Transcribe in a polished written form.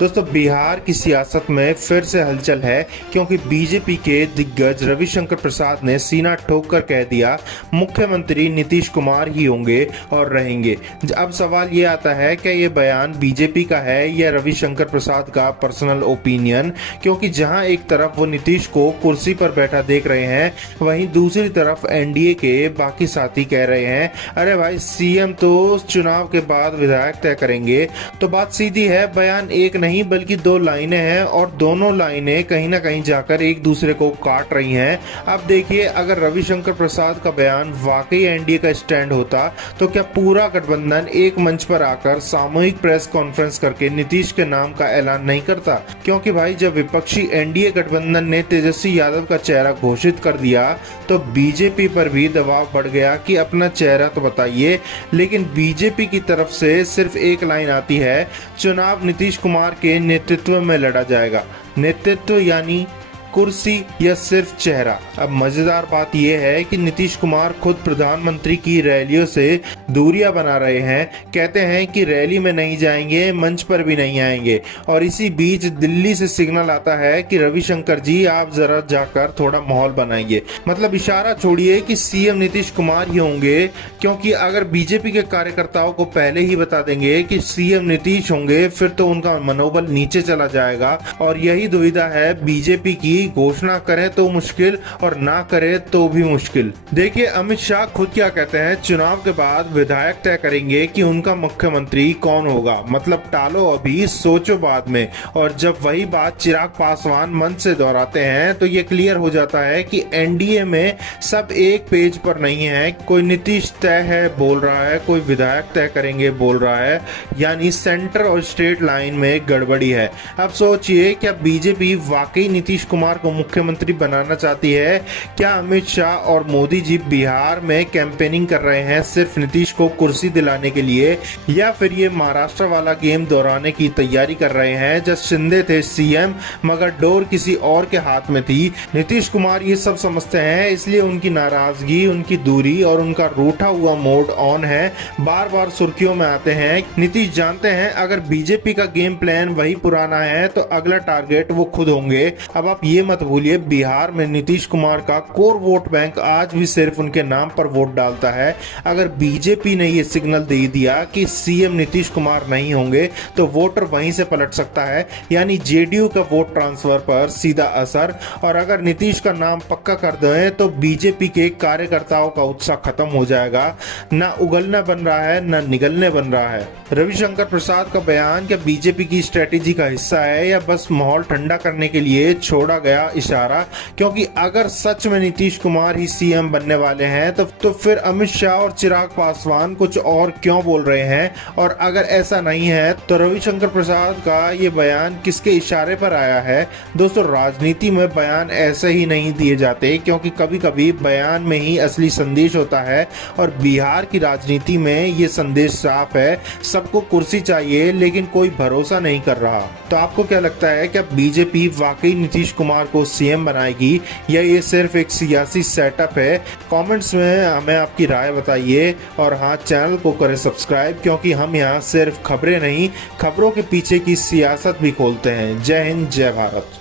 दोस्तों बिहार की सियासत में फिर से हलचल है क्योंकि बीजेपी के दिग्गज रविशंकर प्रसाद ने सीना ठोक कर कह दिया मुख्यमंत्री नीतीश कुमार ही होंगे और रहेंगे। अब सवाल ये आता है क्या ये बयान बीजेपी का है या रविशंकर प्रसाद का पर्सनल ओपिनियन, क्योंकि जहां एक तरफ वो नीतीश को कुर्सी पर बैठा देख रहे हैं वहीं दूसरी तरफ एनडीए के बाकी साथी कह रहे हैं अरे भाई सीएम तो चुनाव के बाद विधायक तय करेंगे। तो बात सीधी है, बयान एक नहीं बल्कि दो लाइनें हैं और दोनों लाइनें कहीं ना कहीं जाकर एक दूसरे को काट रही हैं। अब देखिए, अगर रविशंकर प्रसाद का बयान वाकई एनडीए का स्टैंड होता तो क्या पूरा गठबंधन एक मंच पर आकर सामूहिक प्रेस कॉन्फ्रेंस करके नीतीश के नाम का ऐलान नहीं करता? क्योंकि भाई जब विपक्षी एनडीए गठबंधन ने तेजस्वी यादव का चेहरा घोषित कर दिया तो बीजेपी पर भी दबाव बढ़ गया कि अपना चेहरा तो बताइए। लेकिन बीजेपी की तरफ से सिर्फ एक लाइन आती है, चुनाव नीतीश कुमार के नेतृत्व में लड़ा जाएगा। नेतृत्व यानी कुर्सी या सिर्फ चेहरा? अब मजेदार बात यह है कि नीतीश कुमार खुद प्रधानमंत्री की रैलियों से दूरियां बना रहे हैं। कहते हैं कि रैली में नहीं जाएंगे, मंच पर भी नहीं आएंगे। और इसी बीच दिल्ली से सिग्नल आता है कि रविशंकर जी आप जरा जाकर थोड़ा माहौल बनाइए। मतलब इशारा छोड़िए कि सीएम नीतीश कुमार ही होंगे, क्योंकि अगर बीजेपी के कार्यकर्ताओं को पहले ही बता देंगे कि सीएम नीतीश होंगे फिर तो उनका मनोबल नीचे चला जाएगा। और यही दुविधा है बीजेपी की, घोषणा करें तो मुश्किल और ना करें तो भी मुश्किल। देखिए अमित शाह खुद क्या कहते हैं, चुनाव के बाद विधायक तय करेंगे कि उनका मुख्यमंत्री कौन होगा। मतलब टालो अभी, सोचो बाद में। और जब वही बात चिराग पासवान मंच से दोहराते हैं तो ये क्लियर हो जाता है कि एनडीए में सब एक पेज पर नहीं है। कोई नीतीश तय है बोल रहा है, कोई विधायक तय करेंगे बोल रहा है, यानी सेंटर और स्टेट लाइन में गड़बड़ी है। अब सोचिए, क्या बीजेपी वाकई नीतीश कुमार को मुख्यमंत्री बनाना चाहती है? क्या अमित शाह और मोदी जी बिहार में कैंपेनिंग कर रहे हैं सिर्फ नीतीश को कुर्सी दिलाने के लिए, या फिर ये महाराष्ट्र वाला गेम दोहराने की तैयारी कर रहे हैं जब शिंदे थे सीएम मगर डोर किसी और के हाथ में थी? नीतीश कुमार ये सब समझते हैं, इसलिए उनकी नाराजगी, उनकी दूरी और उनका रूठा हुआ मोड ऑन है, बार बार सुर्खियों में आते हैं। नीतीश जानते हैं अगर बीजेपी का गेम प्लान वही पुराना है तो अगला टारगेट वो खुद होंगे। अब आप ये मत भूलिए, बिहार में नीतीश कुमार का कोर वोट बैंक आज भी सिर्फ उनके नाम पर वोट डालता है। अगर बीजेपी ने ये सिग्नल दे दिया कि सीएम नीतीश कुमार नहीं होंगे तो वोटर वहीं से पलट सकता है, यानी जेडीयू का वोट ट्रांसफर पर सीधा असर। और अगर नीतीश का नाम पक्का कर दें तो बीजेपी के कार्यकर्ताओं का उत्साह खत्म हो जाएगा। ना उगलना बन रहा है ना निगलने बन रहा है। रविशंकर प्रसाद का बयान क्या बीजेपी की स्ट्रेटेजी का हिस्सा है या बस माहौल ठंडा करने के लिए छोड़ा गया इशारा? क्योंकि अगर सच में नीतीश कुमार ही सीएम बनने वाले हैं तो फिर अमित शाह और चिराग पासवान कुछ और क्यों बोल रहे हैं? और अगर ऐसा नहीं है तो रविशंकर प्रसाद का ये बयान किसके इशारे पर आया है? दोस्तों राजनीति में बयान ऐसे ही नहीं दिए जाते, क्योंकि कभी कभी बयान में ही असली संदेश होता है। और बिहार की राजनीति में ये संदेश साफ है, सबको कुर्सी चाहिए लेकिन कोई भरोसा नहीं कर रहा। तो आपको क्या लगता है, क्या बीजेपी वाकई नीतीश कुमार को सीएम बनाएगी या ये सिर्फ एक सियासी सेटअप है? कमेंट्स में हमें आपकी राय बताइए और हाँ, चैनल को करें सब्सक्राइब, क्योंकि हम यहाँ सिर्फ खबरें नहीं, खबरों के पीछे की सियासत भी खोलते हैं। जय हिंद, जय भारत।